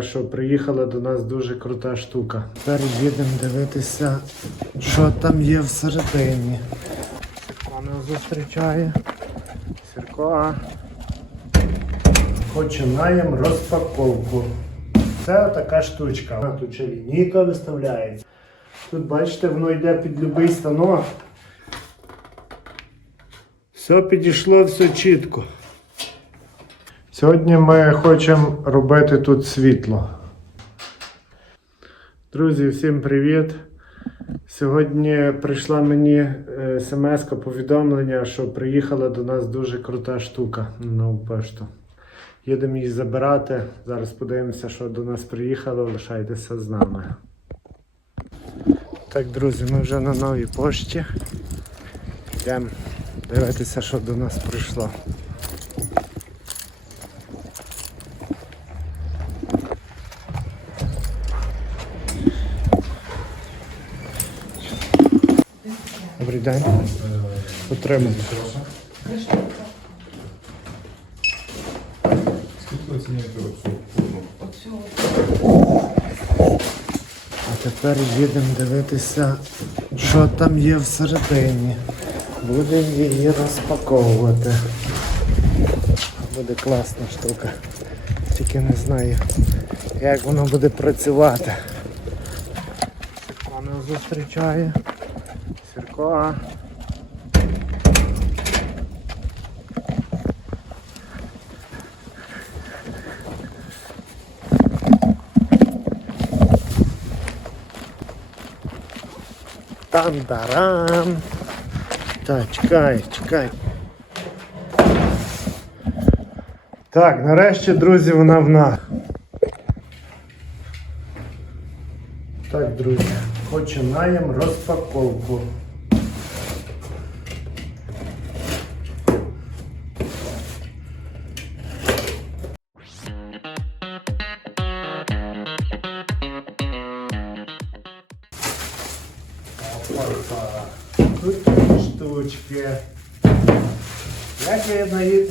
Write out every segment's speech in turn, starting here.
Що приїхала до нас дуже крута штука. Тепер їдемо дивитися, що там є всередині. Нас зустрічає. Сірко. Починаємо розпаковку. Це така штучка. Вона Тут ще лінійка виставляється. Тут, бачите, воно йде під будь-який станок. Все підійшло, все чітко. Сьогодні ми хочемо робити тут світло. Друзі, всім привіт! Сьогодні прийшла мені смс повідомлення, що приїхала до нас дуже крута штука на нову пошту. Їдемо її забирати. Зараз подивимося, що до нас приїхало. Лишайтеся з нами. Так, друзі, ми вже на новій пошті. Йдемо дивитися, що до нас прийшло. Добрий день. Утримуйте. Скільки оцінюєте оцю? А тепер їдемо дивитися, що там є всередині. Будемо її розпаковувати. Буде класна штука. Тільки не знаю, як воно буде працювати. Сірко зустрічає. Сірко. Там-дарам. Так, чекай, чекай. Так, нарешті, друзі, вона в нас. Так, друзі, починаємо розпаковку.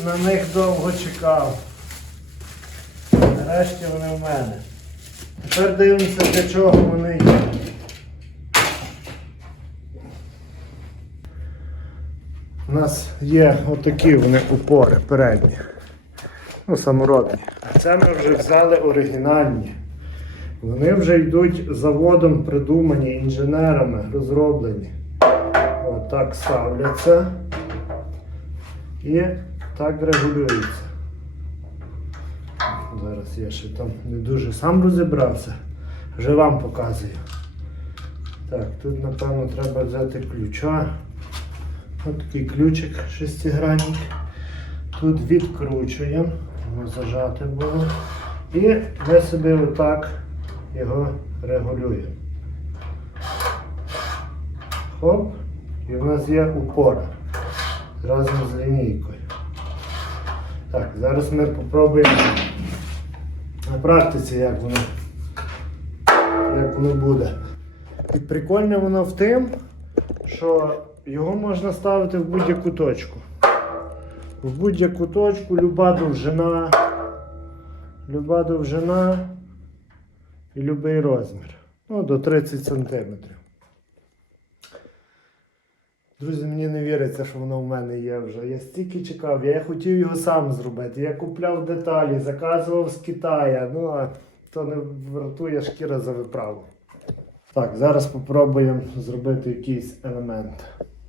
На, них довго чекав. Нарешті вони в мене. Тепер дивимося, для чого вони є. У нас є отакі вони упори передні. Ну, саморобні. А це ми вже взяли оригінальні. Вони вже йдуть заводом придумані, інженерами розроблені. Отак ставляться і так регулюються. Зараз я ще там не дуже сам розібрався, вже вам показую. Так, тут напевно треба взяти ключа. Ось такий ключик шестигранник. Тут відкручуємо, зажати було. І ми собі отак його регулюємо. Хоп, і в нас є упора разом з лінійкою. Так, зараз ми спробуємо на практиці, як воно, як воно буде. І прикольне воно в тим, що його можна ставити в будь-яку точку. В будь-яку точку, люба довжина, люба довжина і будь-який розмір. Ну, до 30 см. Друзі, мені не віриться, що воно в мене є вже. Я стільки чекав, я хотів його сам зробити. Я купляв деталі, заказував з Китаю. Ну, а то не вартує шкіра за виправу. Так, зараз спробуємо зробити якийсь елемент.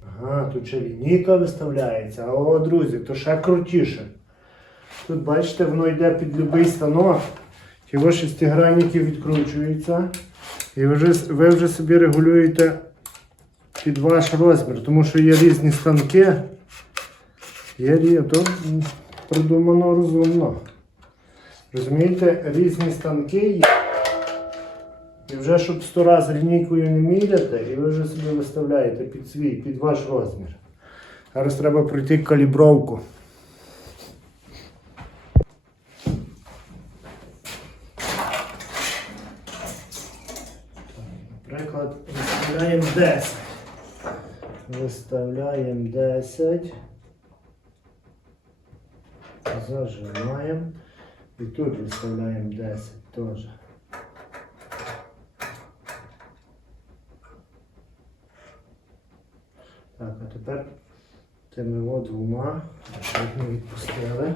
Ага, тут ще лінійка виставляється. О, друзі, то ще крутіше. Тут, бачите, воно йде під будь-який станок. Його шестигранники відкручуються. І ви вже, ви вже собі регулюєте під ваш розмір, тому що є різні станки. Є то придумано розумно. Розумієте, різні станки є. І вже щоб сто раз лінійкою не міряти, і ви вже собі виставляєте під свій, під ваш розмір. Зараз треба пройти калібровку. Наприклад, виставляємо 10. Виставляємо 10. Зажимаємо. І тут виставляємо 10. теж. Так, а тепер тими от двома, відпустили.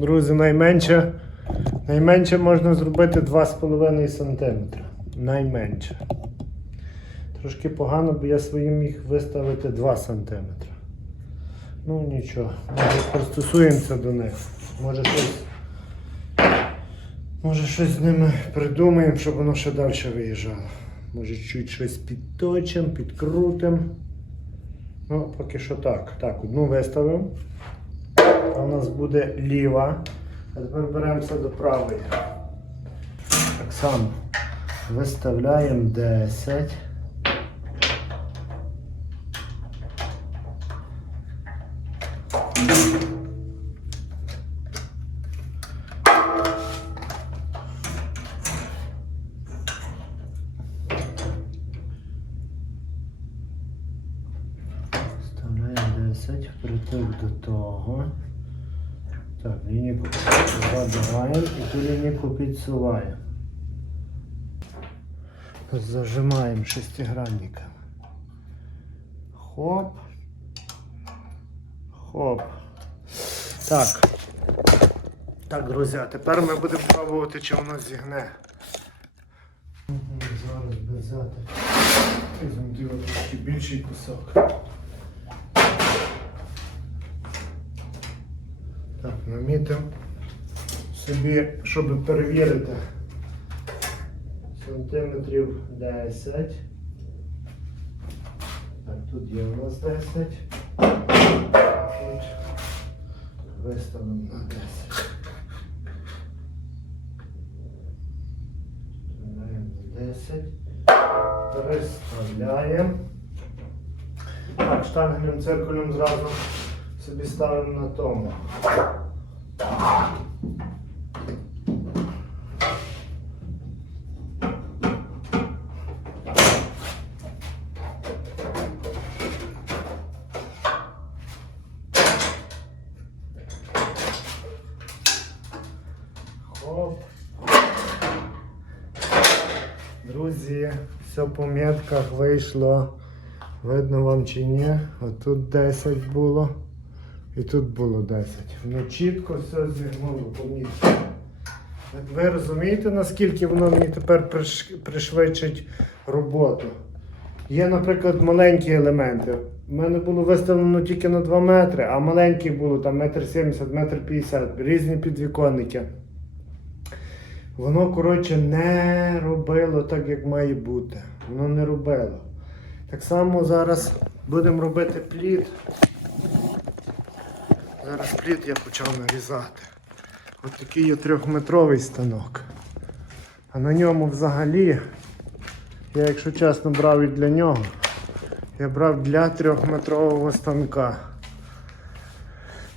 Друзі, найменше, найменше можна зробити 2,5 см. Найменше. Трошки погано, бо я своїм міг виставити 2 см. Ну нічого, може пристосуємося до них. Може щось, може щось з ними придумаємо, щоб воно ще далі виїжджало. Може чуть щось підточимо, підкрутимо. Ну, поки що так. Так, одну виставив. У нас буде ліва. А тепер беремося до правої. Так само виставляємо 10. Вставляємо підсуваємо. Зажимаємо шестигранником. Хоп. Хоп. Так. Так, друзі, а тепер ми будемо пробувати, чи воно зігне. Зараз би взяти. Візьмемо трішки більший кусок. Так, намітимо собі, щоб перевірити. Сантиметрів 10. Так, тут є у нас 10. Тут виставимо на 10. Вставляємо на 10. Переставляємо. Так, штангельним циркулем зразу собі ставимо на тому. Хоп. Друзі, все по метках вийшло. Видно вам чи ні? Отут 10 було. І тут було 10. Воно чітко все зігнуло по місці. Ви розумієте, наскільки воно мені тепер пришвидшить роботу? Є, наприклад, маленькі елементи. У мене було виставлено тільки на 2 метри, а маленькі було там метр 70, метр 50, різні підвіконники. Воно, коротше, не робило так, як має бути. Воно не робило. Так само зараз будемо робити плід. Зараз плід я почав нарізати. Ось такий є трьохметровий станок. А на ньому взагалі, я, якщо чесно, брав і для нього. Я брав для трьохметрового станка.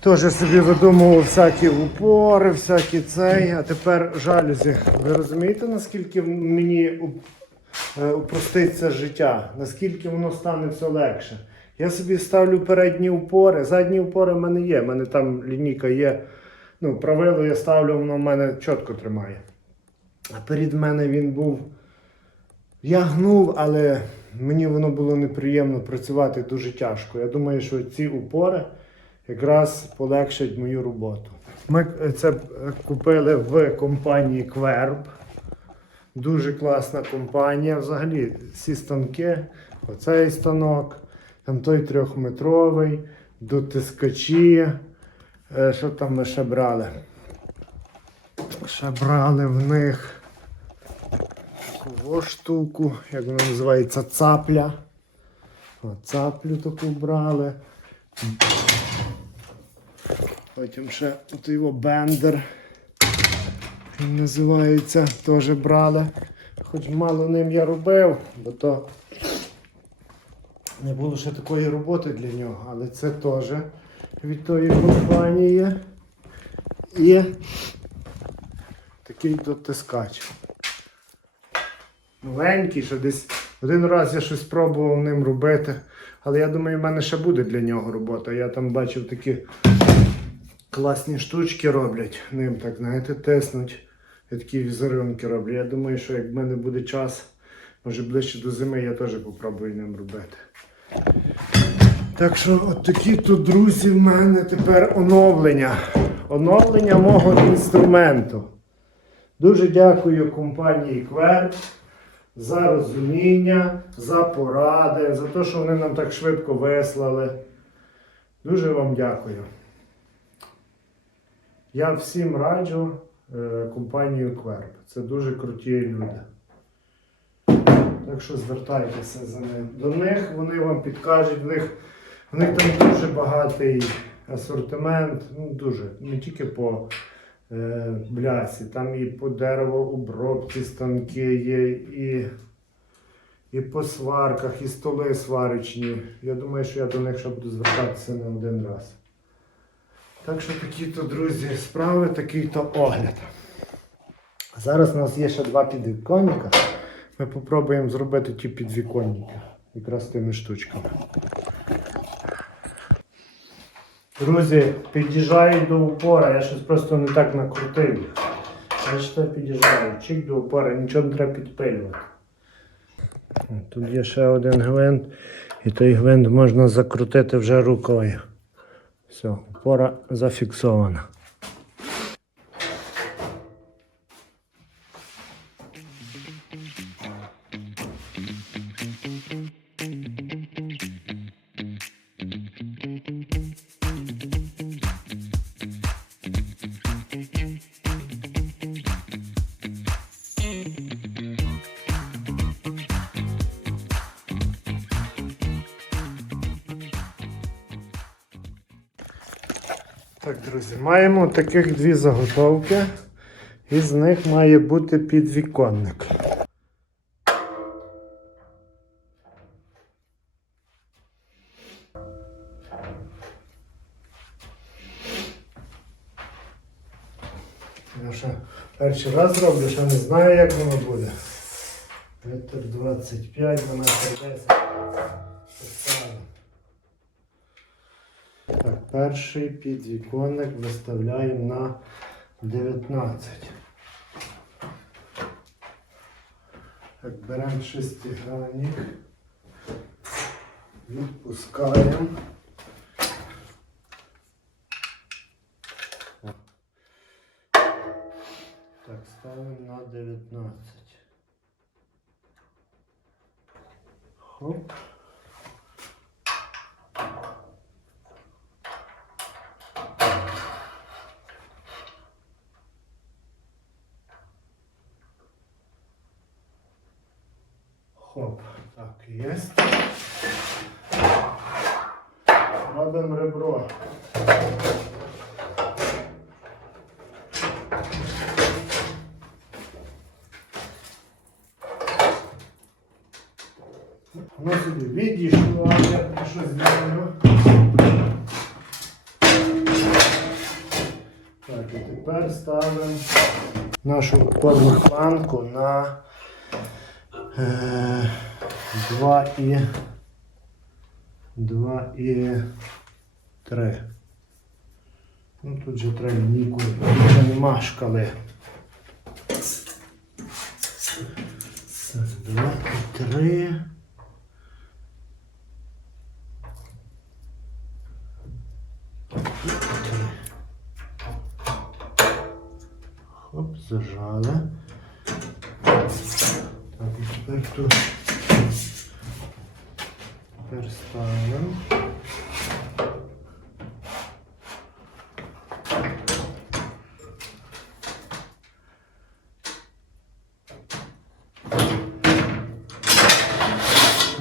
Теж собі видумував всякі упори, всякі цей, а тепер жалюзі. Ви розумієте, наскільки мені е, упроститься життя, наскільки воно стане все легше. Я собі ставлю передні упори, задні упори в мене є, в мене там лінійка є. Ну, правило я ставлю, воно в мене чітко тримає. А перед мене він був. Я гнув, але мені воно було неприємно працювати дуже тяжко. Я думаю, що ці упори якраз полегшать мою роботу. Ми е, це е, купили в компанії Querb. Дуже класна компанія. Взагалі, всі станки, оцей станок, там той трьохметровий, дотискачі. Е, Що там ми ще брали? Ще брали в них таку штуку, як вона називається, цапля. Цаплю таку брали. Потім ще от його бендер. Він називається, теж брали. Хоч мало ним я робив, бо то не було ще такої роботи для нього, але це теж від тої компанії. І такий дотискач. Маленький, що десь Один раз я щось пробував ним робити, але я думаю, в мене ще буде для нього робота. Я там бачив такі класні штучки роблять ним, так знаєте, тиснуть. Я такі візерунки роблю. Я думаю, що як в мене буде час, може ближче до зими, я теж попробую ним робити. Так що от такі тут, друзі, в мене тепер оновлення. Оновлення мого інструменту. Дуже дякую компанії Квер за розуміння, за поради, за те, що вони нам так швидко вислали. Дуже вам дякую. Я всім раджу е, компанію Кверб. Це дуже круті люди. Так що звертайтеся за ним. До них вони вам підкажуть, в них, в них там дуже багатий асортимент, ну дуже, не тільки по е, блясі, там і по деревообробці станки є, і, і по сварках, і столи сварочні. Я думаю, що я до них ще буду звертатися не один раз. Так що такі-то, друзі, справи, такий-то огляд. Зараз у нас є ще два підвіконника. Ми попробуємо зробити ті підвіконники. Якраз тими штучками. Друзі, під'їжджають до упора, я щось просто не так накрутив. Бачите, під'їжджаю. Чик до упора, нічого не треба підпилювати. Тут є ще один гвинт, і той гвинт можна закрутити вже рукою. Все, опора зафіксована. Друзі, маємо таких дві заготовки. І з них має бути підвіконник. Я ще перший раз роблю, ще не знаю, як воно буде. Метр 25 на метр 10. Перший підвіконник виставляємо на 19. Так, беремо шестигранник, відпускаємо. О. Так, ставимо на 19. Хоп. Хоп. Есть. Робимо ребро. Воно собі відійшло, а я щось зроблю. Так, і тепер ставимо нашу опорну планку на Е, Два і два і три. Ну тут же треба лінійку, вже нема шкали. Так, два і три. Хоп, зажали. Так, і тепер тут тепер ставимо.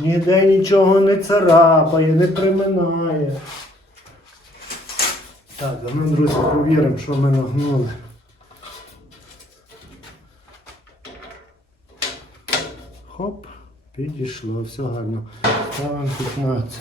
Ніде нічого не царапає, не приминає. Так, а ми, друзі, провіримо, що ми нагнули. Хоп, підійшло, все гарно. Ставимо 15.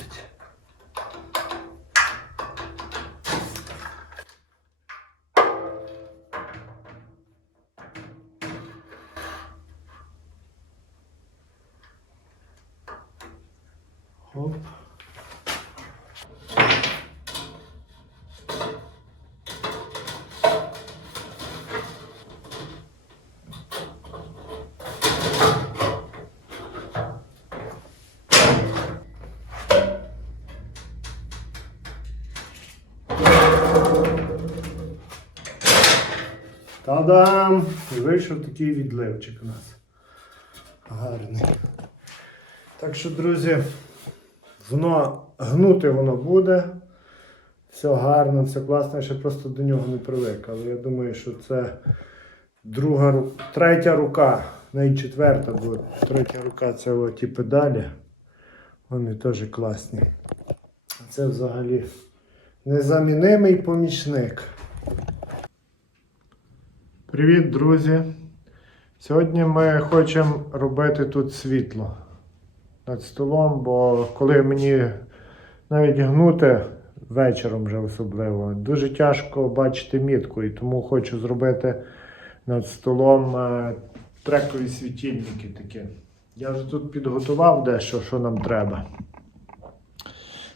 Та-дам! І вийшов такий відливчик у нас. Гарний. Так що, друзі, воно гнути воно буде. Все гарно, все класно, я ще просто до нього не привик. Але я думаю, що це друга ру- третя рука, навіть четверта, бо третя рука це о, ті педалі. Вони теж класні. Це взагалі незамінимий помічник. Привіт, друзі! Сьогодні ми хочемо робити тут світло над столом, бо коли мені навіть гнути вечором вже особливо, дуже тяжко бачити мітку, і тому хочу зробити над столом е, трекові світильники такі. Я вже тут підготував дещо, що нам треба.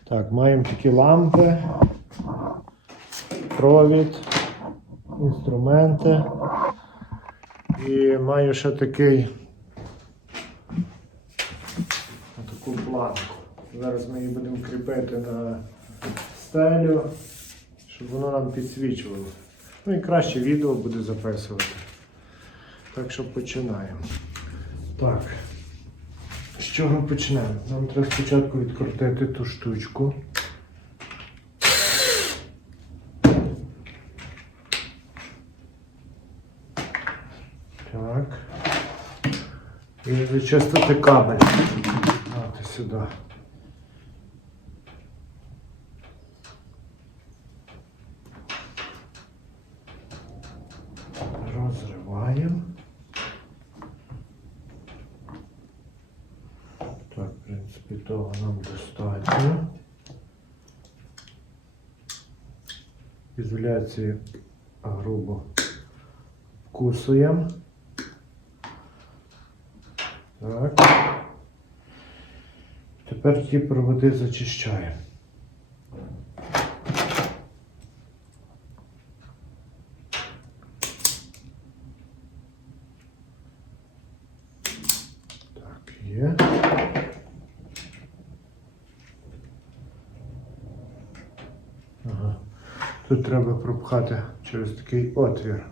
Так, маємо такі лампи, провід, інструменти. І маю ще такий таку планку. Зараз ми її будемо кріпити на стелю, щоб воно нам підсвічувало. Ну і краще відео буде записувати. Так що починаємо. Так. З чого почнемо? Нам треба спочатку відкрутити ту штучку. Так. І вичистити кабель. Мати сюди. Розриваємо. Так, в принципі, того нам достатньо. Ізоляцію грубо вкусуємо. Так. Тепер ті проводи зачищаємо. Так, є. Тут треба пропхати через такий отвір.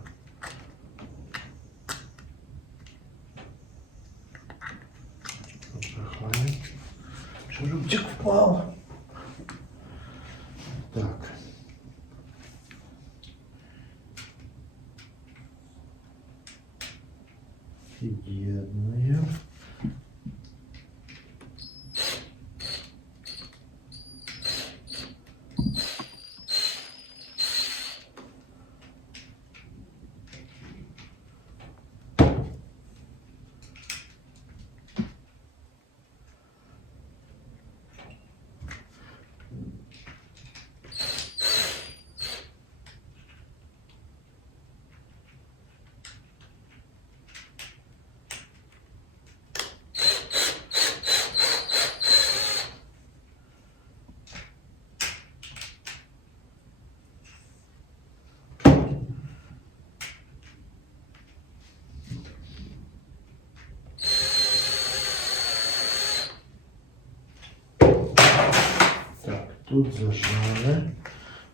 Тут зажали.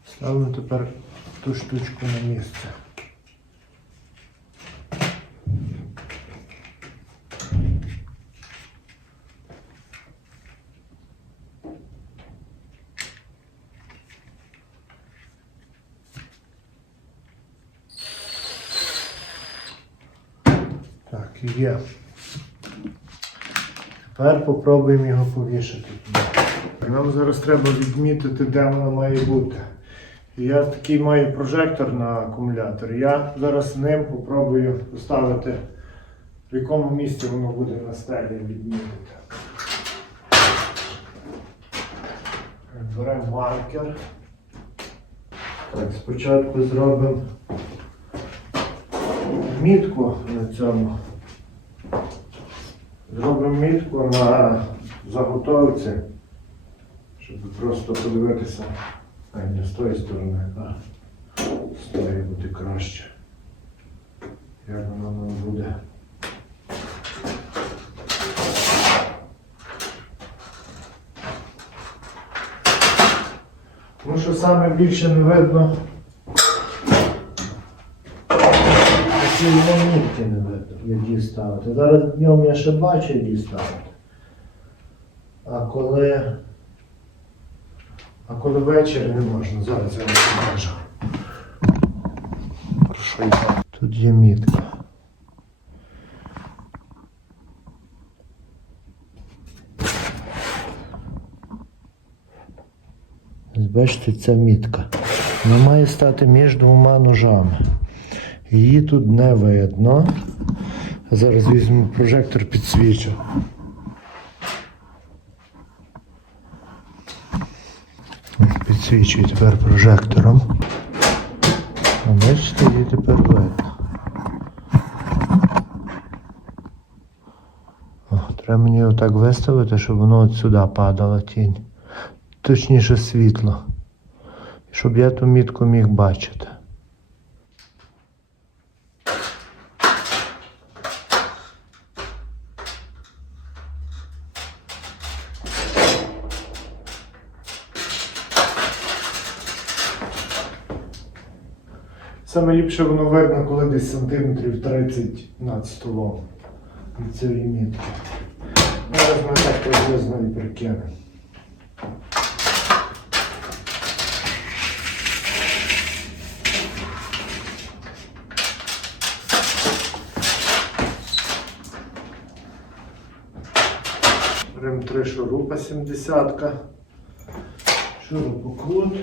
Ставимо тепер ту штучку на місце. Так, є. Тепер попробуємо його повішати туди. Нам зараз треба відмітити, де воно має бути. Я такий маю прожектор на акумулятор. Я зараз ним попробую поставити, в якому місці воно буде на стелі відмітити. Беремо маркер. Так, спочатку зробимо мітку на цьому. Зробимо мітку на заготовці, щоб просто подивитися. А не з тої сторони, а з тої буде краще. Як воно нам буде. Тому що саме більше не видно. Ці монітки не видно, її ставити. Зараз днем я ще бачу, її ставити. А коли. А коли ввечері не можна, зараз я вам покажу. Тут є мітка. Бачите, ця мітка. Вона має стати між двома ножами. Її тут не видно. Зараз візьму прожектор підсвічу. Ось Підсвічую тепер прожектором. А бачите, її тепер видно. О, треба мені отак виставити, щоб воно от сюди падала тінь. Точніше світло. Щоб я ту мітку міг бачити. Ліпше воно видно, коли десь сантиметрів 30 над столом від цієї мітки. Зараз ми так приблизно і прикинемо. Беремо три шурупа 70-ка. Шурупокрут.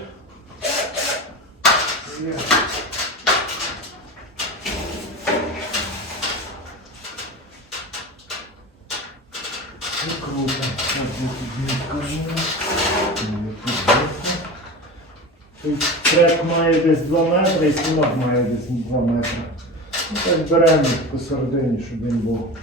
Є. Ну, круто. Так, я тут мітка є. Ну, тут десь. Тут Трек має десь 2 метри і сумок має десь 2 метри. Ну, так беремо посередині, щоб він був.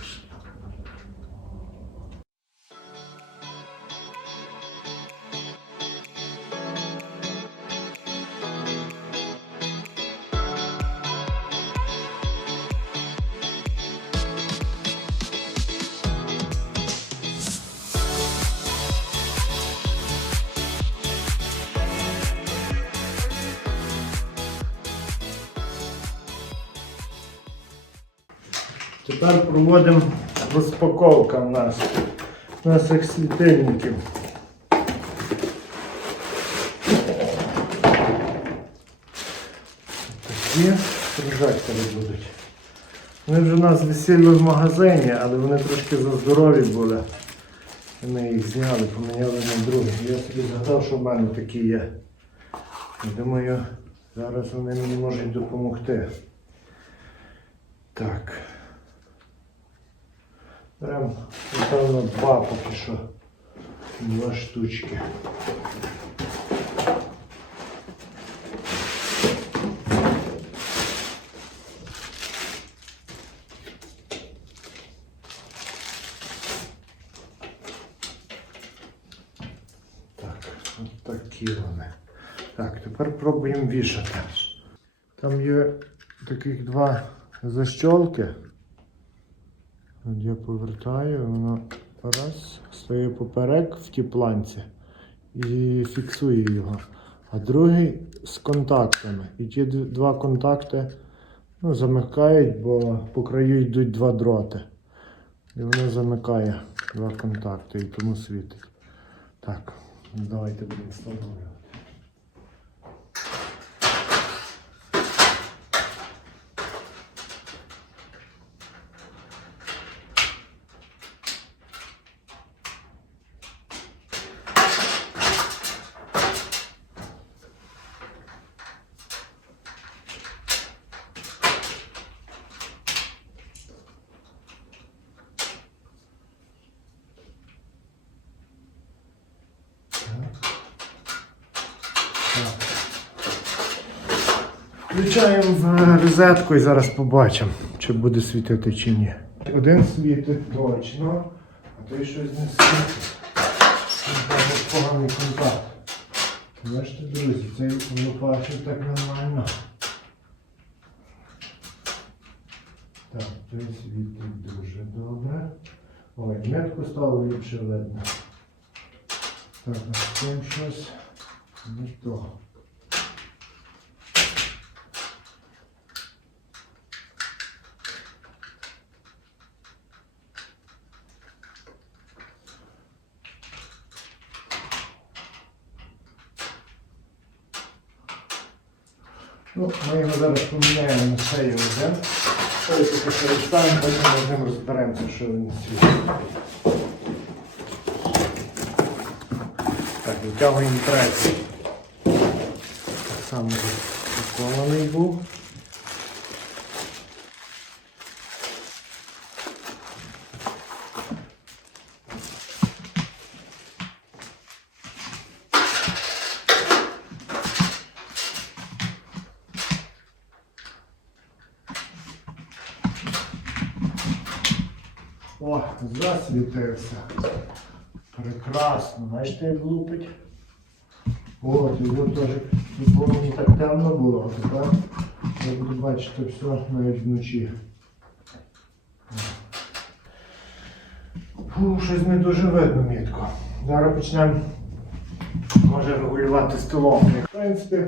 Тепер проводимо розпаковка нас наших світильників. Такі прожектори будуть. Вони вже у нас висіли в магазині, але вони трошки заздорові були. І Ми їх зняли, поміняли на другі. Я собі згадав, що в мене такі є. Думаю, зараз вони мені можуть допомогти. Так. Прям, напевно, два поки що. Два штучки. Такі вони. Так, тепер пробуємо вішати. Там є таких два защолки. От я повертаю, воно раз, стає поперек в тій планці і фіксує його. А другий з контактами. І ті два контакти ну, замикають, бо по краю йдуть два дроти. І воно замикає два контакти і тому світить. Так, давайте будемо встановлювати. Включаємо в розетку і зараз побачимо, чи буде світити чи ні. Один світить точно, а той щось не світить. Він поганий контакт. Бачите, друзі, цей бачить так нормально. Так, той світить дуже добре. Ой, метку стало ліпше видно. Так, з цим щось. Не то. Ну, ми його зараз поміняємо на шею один. Я переставимо, потім ми з ним розберемося, що він світить. Так, витягуємо третій. Так само закований був. О, засвітився. Прекрасно. Бачите, як лупить. От, його теж тут не так темно було, а тепер я буду бачити все навіть вночі. Фу, щось не дуже видно мітко. Зараз почнемо може регулювати столом. В принципі,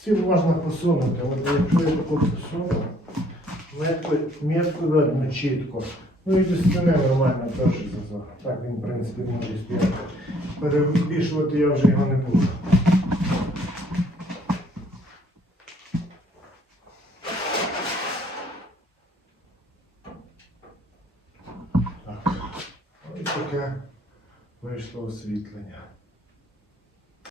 стіл можна посунути. От якщо я таку посуну, метку, метку видно чітко. Ну і до стіни нормально теж зазор. Так він, в принципі, може співати. Перебільшувати я вже його не буду. Так. Ось таке вийшло освітлення.